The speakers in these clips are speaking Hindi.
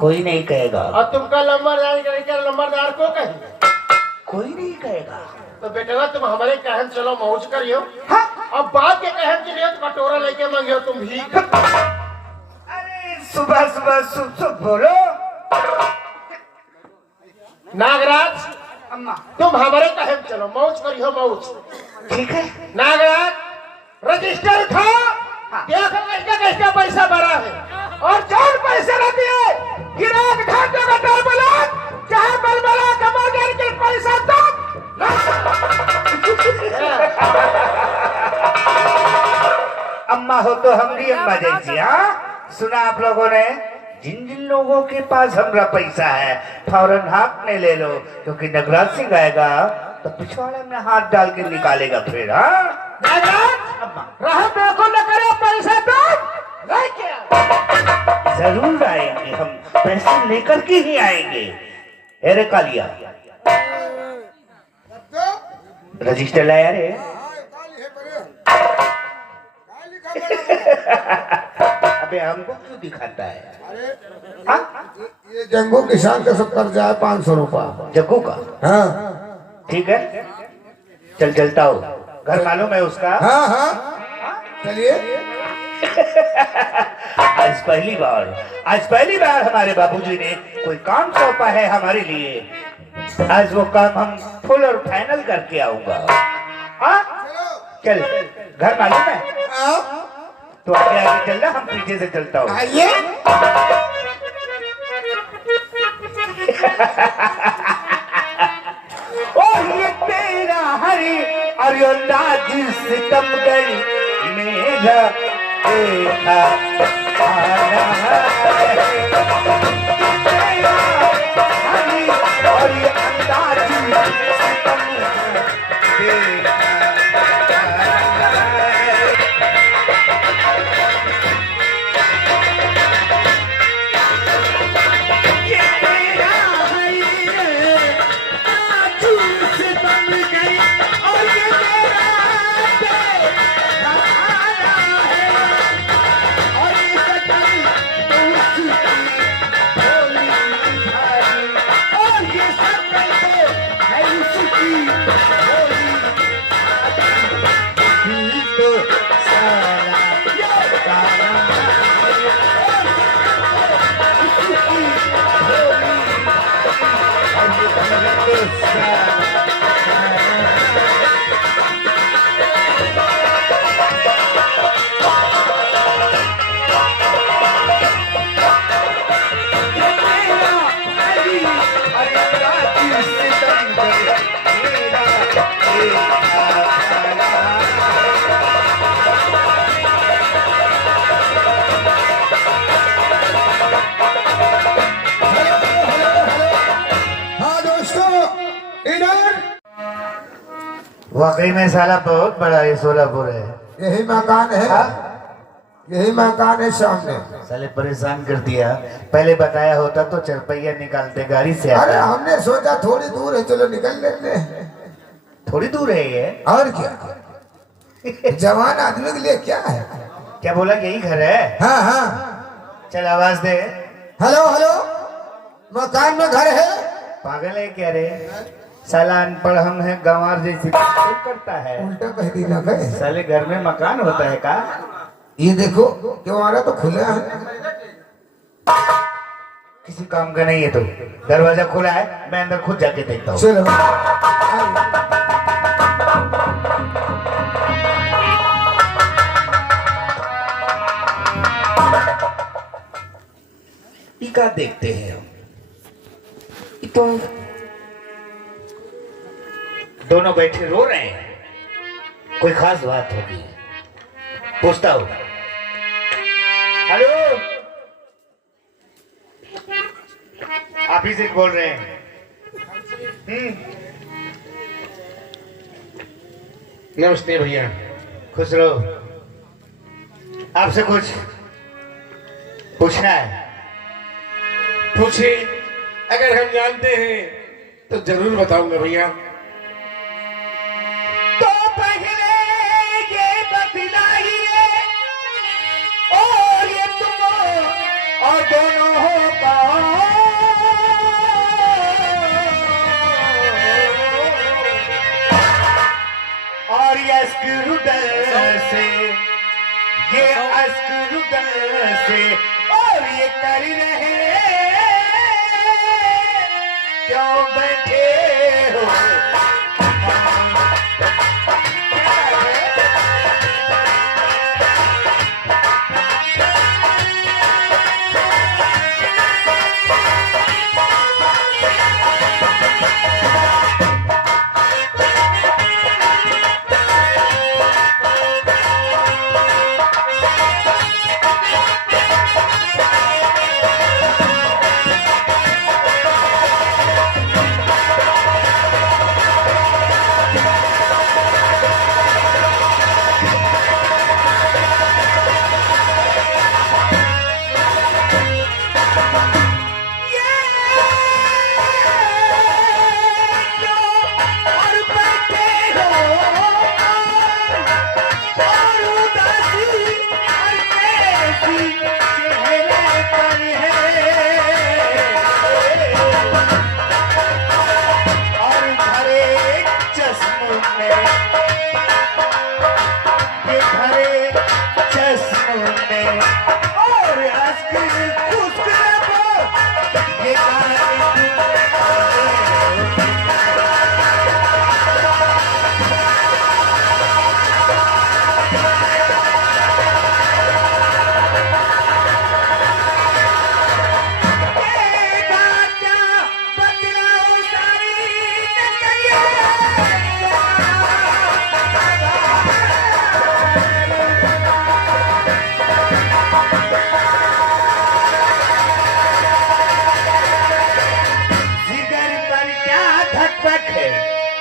कोई नहीं कहेगा। और तुमका लंबरदार को कहेंगे? कोई नहीं कहेगा। तो बेटा तुम हमारे कहन चलो मौज करियो। हाँ? अब बात के कहन चलिए तो कटोरा लेके मांगियो तुम भी। अरे सुबह सुबह सुब सुब बोलो। नागराज अम्मा तुम हमारे कहन चलो मौज करियो मौज। ठीक है। नागराज रजिस्टर था। देखो कैसा कैसा पैसा भरा है और जौन पैसे रहते हैं गिराक घाटों का टलबला चाहे बलबला कमा के पैसा तब अम्मा हो तो हमारी अम्मा जैसी। हाँ सुना आप लोगों ने, जिन जिन लोगों के पास हमरा पैसा है फौरन हाथ में ले लो, क्योंकि नगराज सिंह आएगा तो पिछवाड़े में हाथ डाल के निकालेगा फिर। हाँ रहा देखो न करे पैसा तो जरूर आएंगे, हम पैसे लेकर के ही आएंगे। अरे कालिया रजिस्टर लाया रे। अबे हमको क्यों दिखाता है? हाँ? ये जंगू किसान का सब कर्जा है 500 रुपया। जग्गू का? हाँ ठीक है चल चलता हूँ, घर मालूम है उसका। हाँ हाँ चलिए। आज पहली बार हमारे बाबूजी ने कोई काम सौंपा है हमारे लिए। आज वो काम हम फुल और फाइनल करके आऊंगा। हाँ चल, घर मालूम है तो आगे आगे चलना, हम पीछे से चलता हूँ। आइए। और ये तेरा हरी और यो लाज सितमगढ़ मेरा देखा आना है। तेरा हरी और ये अंदाज सितमगढ़ देखा आना है। ये तेरा हरी वाकई में साला बहुत बड़ा ये सोलापुर है। यही मकान है। हाँ? यही मकान है सामने। साले परेशान कर दिया, पहले बताया होता तो चरपैया निकालते गाड़ी से। अरे हमने सोचा थोड़ी दूर है, चलो निकल लेते हैं। थोड़ी दूर है ये? और क्या जवान आदमी के लिए क्या है। क्या बोला, यही घर है? हाँ हाँ चल आवाज दे। हेलो हेलो, मकान में घर है। पागल है क्या रे? साला अनपढ़ हम है, गंवार जैसी बात करता है। उल्टा कह दी ना कहे। साले घर में मकान होता है का? ये देखो क्यों आ रहा तो खुला है। किसी काम का नहीं है तो दरवाजा खुला है, मैं अंदर खुद जाके देखता हूँ। चलो टीका देखते हैं हम। तो दोनों बैठे रो रहे हैं, कोई खास बात होगी, पूछता हूँ। हेलो, आप ही से बोल रहे हैं? नमस्ते भैया। खुश रहो। आपसे कुछ पूछना है। पूछे, अगर हम जानते हैं तो जरूर बताऊंगा भैया। तो पहले ये बतलाइए, और ये तुम और दोनों हो कौन? से और ये कर रहे क्यों बैठे हो?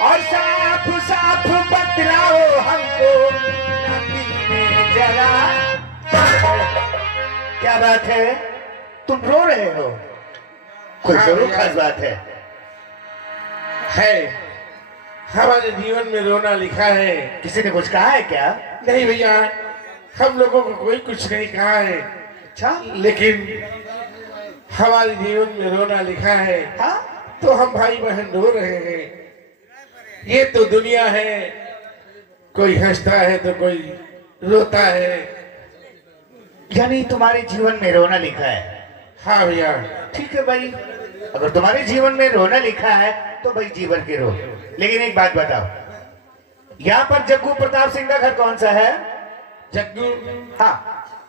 और साफ साफ बतलाओ हमको दिल में जरा। क्या बात है, तुम रो रहे हो? कोई जरूर खास बात है। हमारे जीवन में रोना लिखा है। किसी ने कुछ कहा है क्या? नहीं भैया, हम लोगों को कोई कुछ नहीं कहा है। अच्छा, लेकिन हमारे जीवन में रोना लिखा है। हाँ? तो हम भाई बहन रो रहे हैं। ये तो दुनिया है, कोई हंसता है तो कोई रोता है। यानी तुम्हारे जीवन में रोना लिखा है? हाँ भैया। ठीक है भाई, अगर तुम्हारे जीवन में रोना लिखा है तो भाई जीवन के रो। लेकिन एक बात बताओ, यहाँ पर जग्गू प्रताप सिंह का घर कौन सा है? जग्गू? हाँ।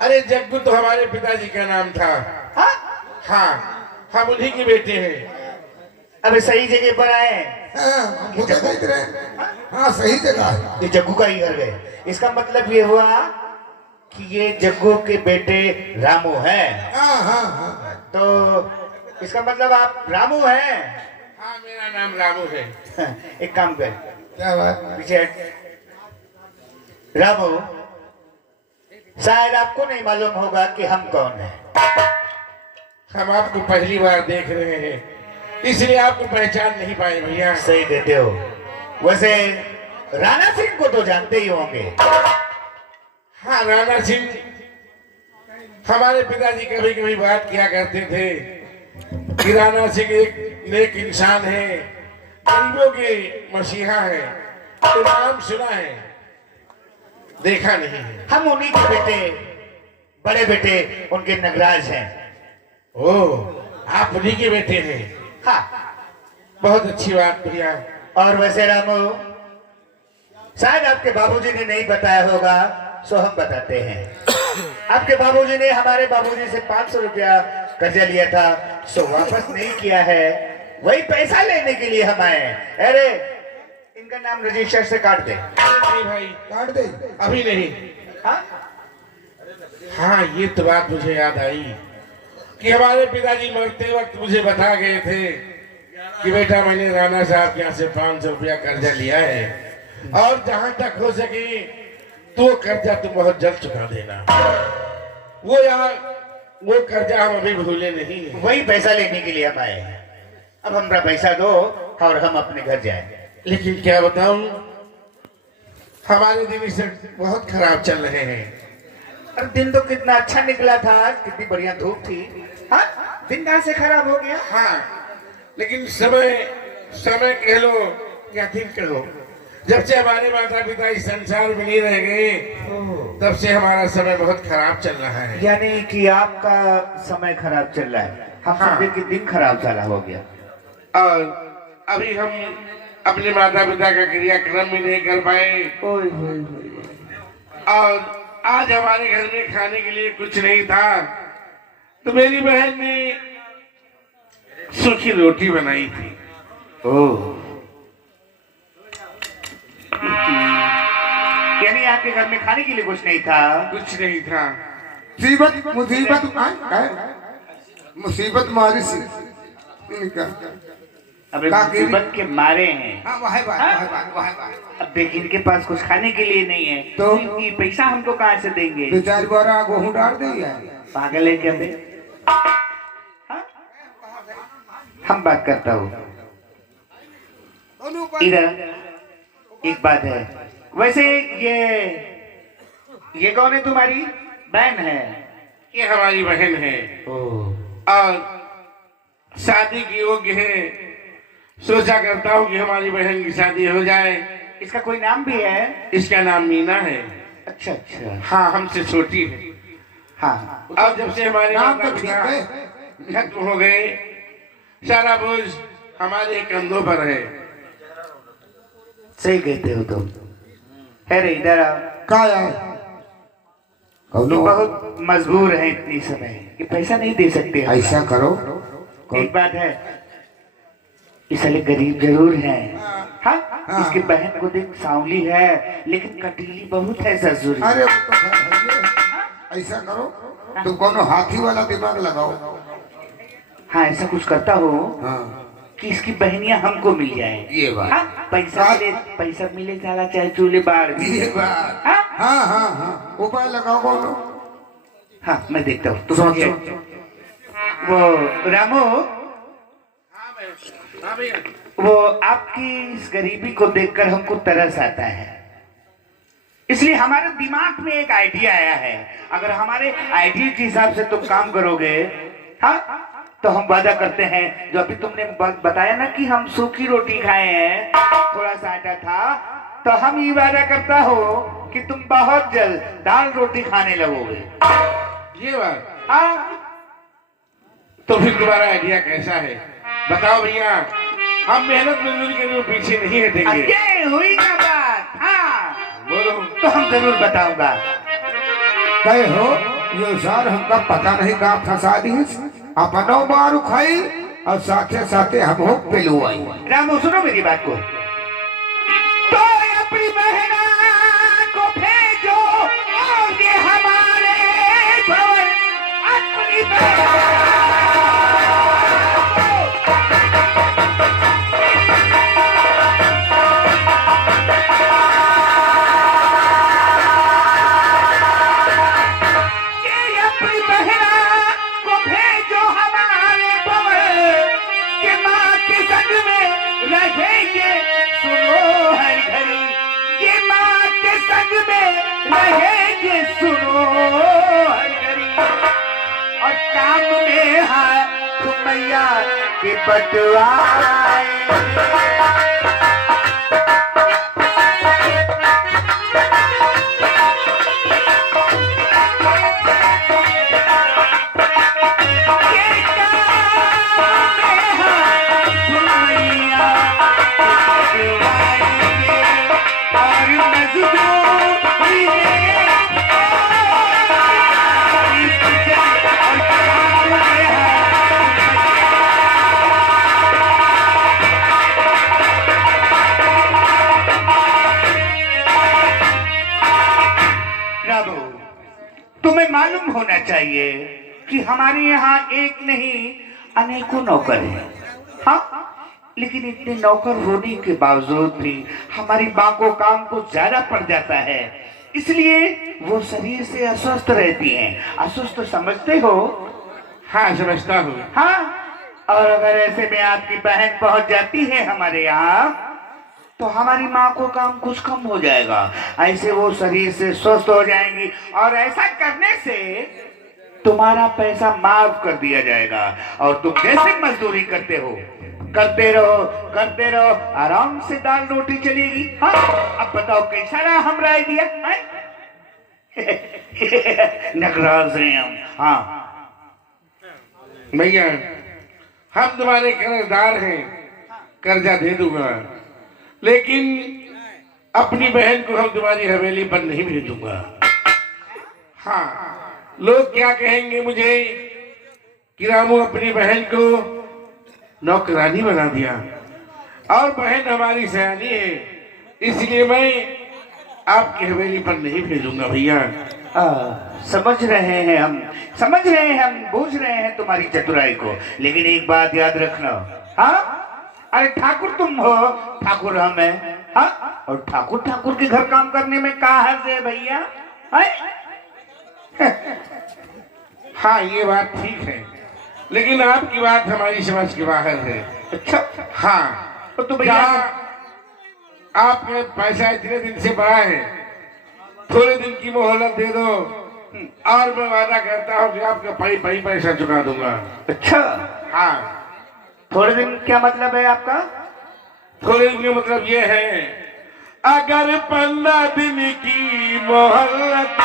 अरे जग्गू तो हमारे पिताजी का नाम था। हाँ? हाँ, हम उन्हीं के बेटे हैं। अबे सही जगह पर आए। हाँ, मुझे देख रहे हैं। हाँ, सही जगह है। ये जग्गू का ही घर गए। इसका मतलब ये हुआ कि ये जग्गू के बेटे रामू हैं। हाँ हाँ हाँ। तो इसका मतलब आप रामू हैं? हाँ, मेरा नाम रामू है। एक काम कर, क्या बात? पीछे हट। रामू, शायद आपको नहीं मालूम होगा कि हम कौन हैं। हम आपको पहली बार देख रहे हैं, इसलिए आपको पहचान नहीं पाए भैया। सही देते हो। वैसे राणा सिंह को तो जानते ही होंगे। हाँ, राणा सिंह हमारे पिताजी कभी कभी बात किया करते थे कि राणा सिंह एक नेक इंसान है, गरीबों के मसीहा है। तो नाम सुना है, देखा नहीं है। हम उन्हीं के बेटे, बड़े बेटे उनके नगराज हैं। ओह, आप उन्हीं के बेटे हैं? हाँ। बहुत अच्छी बात भैया। और वैसे रामू, शायद आपके बाबूजी ने नहीं बताया होगा, सो हम बताते हैं। आपके बाबूजी ने हमारे बाबूजी से 500 रुपया कर्जा लिया था, सो वापस नहीं किया है। वही पैसा लेने के लिए हम आए। अरे इनका नाम रजिस्टर से काट दे। नहीं भाई, काट दे। अभी नहीं। हाँ? हाँ, ये तो बात मुझे याद आई कि हमारे पिताजी मरते वक्त मुझे बता गए थे कि बेटा मैंने राणा साहब के यहाँ से 500 रुपया कर्जा लिया है, और जहां तक हो सके तो कर्जा तुम बहुत जल्द चुका देना। वो कर्जा हम अभी भूले नहीं है। वही पैसा लेने के लिए हम आए हैं। अब हमारा पैसा दो और हम अपने घर जाएंगे। लेकिन क्या बताऊं, हमारे दिन इस बहुत खराब चल रहे हैं। और दिन तो कितना अच्छा निकला था, कितनी बढ़िया धूप थी। हाँ? दिन कहाँ से खराब हो गया? हाँ, लेकिन समय कह लो या दिन कहो, जब से हमारे माता पिता इस संसार में नहीं रह गए तब से हमारा समय बहुत खराब चल रहा है। यानी कि आपका समय खराब चल रहा है। हम हाँ। समझे कि दिन खराब चला हो गया। और अभी हम अपने माता पिता का क्रियाक्रम भी नहीं कर पाए। ओए होए होए। और आज हमारे घर में खाने के लिए कुछ नहीं था तो मेरी बहन ने सूखी रोटी बनाई थी। ओह, यानी आपके घर में खाने के लिए कुछ नहीं था? कुछ नहीं था। मुसीबत मुसीबत मुसीबत मारी सी इनका। अब मुसीबत के मारे हैं। हाँ वही बात वही बात वही बात। अब देखिए इनके पास कुछ खाने के लिए नहीं है तो ये पैसा हमको कहाँ से देंगे? 2-4 बार गेहूं डाल दे यार। पागल है क्या बे? हाँ? हम बात करता हूँ इधर। एक बात है, वैसे ये कौन है? तुम्हारी बहन है? ये हमारी बहन है और शादी की योग्य है। सोचा करता हूँ कि हमारी बहन की शादी हो जाए। इसका कोई नाम भी है? इसका नाम मीना है। अच्छा अच्छा। हाँ, हमसे छोटी है। हाँ, अब जब से हमारे नाम माता तो ठीक पिता है। खत्म हो गए सारा बोझ हमारे कंधों पर है। सही कहते हो तुम। है रे इधर आओ। का यार ये बहुत मजबूर है इतनी समय कि पैसा नहीं दे सकते हम। ऐसा करो एक बात है, इस साले गरीब जरूर है। हाँ? हाँ। इसकी बहन को देख सांवली है लेकिन कटीली बहुत है ससुर। अरे वो तो खैर है। ऐसा करो तुम कोनो हाथी वाला दिमाग लगाओ। हाँ, ऐसा कुछ करता हो हाँ कि इसकी बहनियां हमको मिल जाए। ये बात। हाँ? पैसा मिले साला चाहे चूल्हे बाढ़ भी। ये बात। हाँ? हाँ हाँ हाँ उपाय लगाओ कोनो। हाँ, मैं देखता हूँ। सोचो। वो रामू, हाँ भैया। वो आपकी इस गरीबी को देखकर हमको तरस आता है, इसलिए हमारे दिमाग में एक आइडिया आया है। अगर हमारे आइडिया के हिसाब से तुम काम करोगे, हाँ, तो हम वादा करते हैं, जो अभी तुमने बताया ना कि हम सूखी रोटी खाए हैं, थोड़ा सा आटा था, तो हम ये वादा करता हो कि तुम बहुत जल्द दाल रोटी खाने लगोगे। ये बात। हाँ, तो फिर तुम्हारा आइडिया कैसा है बताओ भैया। हम मेहनत मजदूरी के लिए पीछे नहीं हटेंगे। ये हुई ना बात। हाँ, बोलो। तो हम जरूर बताऊंगा। कहे हो ये सार हमका पता नहीं का फंसा दी अपनो मारू खाई और साथे साथे हम हो पिलवाई। रामू सुनो मेरी बात को। तो अपनी बहना को भेजो और ये हमारे भवन अपनी बहना रहेंगे, सुनो और काम में हाथ मैया के बटवाए। तुम्हें मालूम होना चाहिए कि हमारे यहाँ एक नहीं अनेकों नौकर हैं। हाँ, लेकिन इतने नौकर होने के बावजूद भी हमारी माँ को काम कुछ ज्यादा पड़ जाता है, इसलिए वो शरीर से अस्वस्थ रहती हैं। अस्वस्थ समझते हो? हाँ, समझता हूँ। हाँ, और अगर ऐसे में आपकी बहन पहुंच जाती है हमारे यहाँ, तो हमारी माँ को काम कुछ कम हो जाएगा। ऐसे वो शरीर से स्वस्थ हो जाएंगी और ऐसा करने से तुम्हारा पैसा माफ कर दिया जाएगा और तुम जैसे मजदूरी करते हो करते रहो, आराम से दाल रोटी चलेगी। हाँ, अब बताओ कैसा रहा हमारा आइडिया? नगराज रहे हम। हाँ भैया, हम तुम्हारे कर्जदार हैं, कर्जा दे दूंगा, लेकिन अपनी बहन को हम तुम्हारी हवेली पर नहीं भेजूंगा। हाँ, लोग क्या कहेंगे मुझे कि रामू अपनी बहन को नौकरानी बना दिया, और बहन हमारी सयानी है, इसलिए मैं आपकी हवेली पर नहीं भेजूंगा। भैया समझ रहे हैं हम, बूझ रहे हैं तुम्हारी चतुराई को, लेकिन एक बात याद रखना। हाँ, अरे ठाकुर तुम हो, ठाकुर हम हैं। हाँ, और ठाकुर के घर काम करने में क्या हर्ज है भैया? हाँ, ये बात ठीक है, लेकिन आपकी बात हमारी समझ के बाहर है। अच्छा, हाँ, तो भैया आपने पैसा इतने दिन से बढ़ा है, थोड़े दिन की मोहलत दे दो, और मैं वादा करता हूँ कि आपका पई पैसा चुका दूंगा। अच्छा, हाँ, थोड़े दिन क्या मतलब है आपका? थोड़े दिन का मतलब ये है, अगर 15 दिन की मोहलत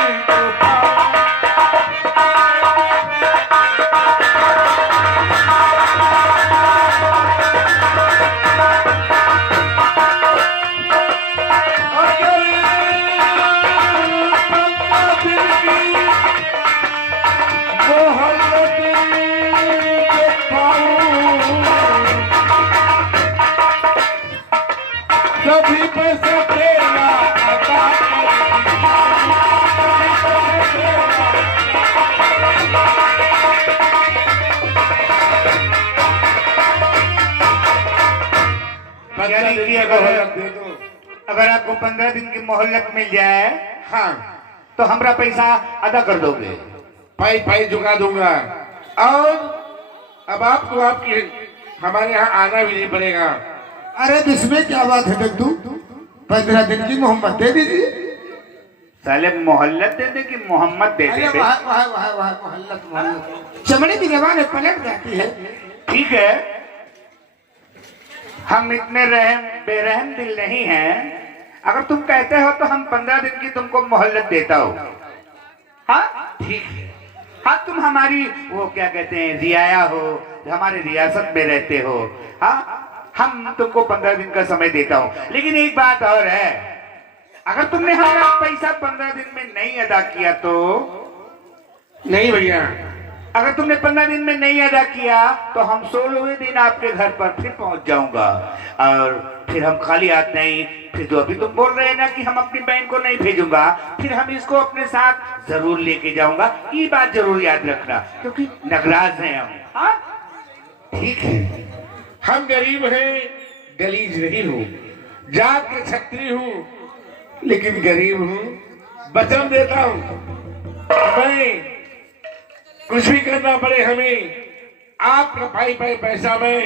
सभी पैसा तेरा अगर आपको 15 दिन की मोहलत मिल जाए, हाँ, तो हमारा पैसा अदा कर दोगे? पाई चुका दूंगा, और अब आपको आपकी हमारे यहाँ आना भी नहीं पड़ेगा। अरे इसमें क्या बात है दद्दू, 15 दिन की मोहम्मद दे दीजिए। साले मोहल्लत दे दे कि मोहम्मद दे दे? मोहल्लत चमड़े की जबान पलट जाती है। ठीक है, हम इतने बेरहम दिल नहीं हैं। अगर तुम कहते हो तो हम 15 दिन की तुमको मोहल्लत देता हूँ। हाँ ठीक है। हाँ, तुम हमारी वो क्या कहते हैं रियाया हो, हमारे रियासत में रहते हो। हाँ, हम तुमको 15 दिन का समय देता हूँ, लेकिन एक बात और है, अगर तुमने हमारा पैसा 15 दिन में नहीं अदा किया तो? नहीं भैया, अगर तुमने 15 दिन में नहीं अदा किया तो हम 16वें दिन आपके घर पर फिर पहुंच जाऊंगा, और फिर हम खाली हाथ नहीं, फिर जो अभी तुम बोल रहे हैं ना कि हम अपनी बहन को नहीं भेजूंगा, फिर हम इसको अपने साथ जरूर लेके जाऊंगा। ये बात जरूर याद रखना, क्योंकि नगराज हैं हम। हाँ ठीक है, हम गरीब हैं, गलीज नहीं हूँ, जात के छत्री हूँ, लेकिन गरीब हूँ। वचन देता हूँ, मैं कुछ भी करना पड़े हमें, आपका पाई पैसा मैं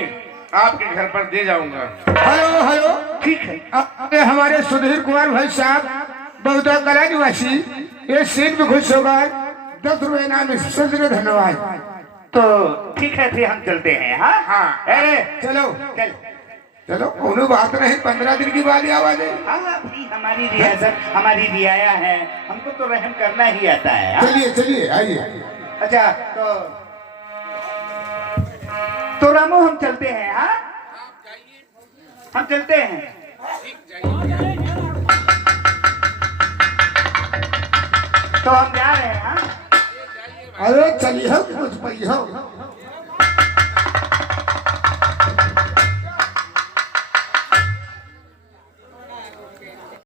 आपके घर पर दे जाऊंगा। हेलो, ठीक है। अरे हमारे सुधीर कुमार भाई साहब बहुधा कला निवासी, ये सीट में खुश होगा, 10 रुपए इनाम, सजरे धन्यवाद। तो ठीक है, फिर हम चलते हैं। हाँ हाँ, अरे चलो, कोनो बात नहीं, 15 दिन की बात आवाज है। हाँ, हमारी रियासत, हमारी रियाया है, हमको तो रहम करना ही आता है। हाँ? चलिए आइए। अच्छा, तो रामू हम चलते हैं। हाँ, हम चलते हैं। तो हम जा रहे हैं। हाँ, अरे चलिए कुछ पैसा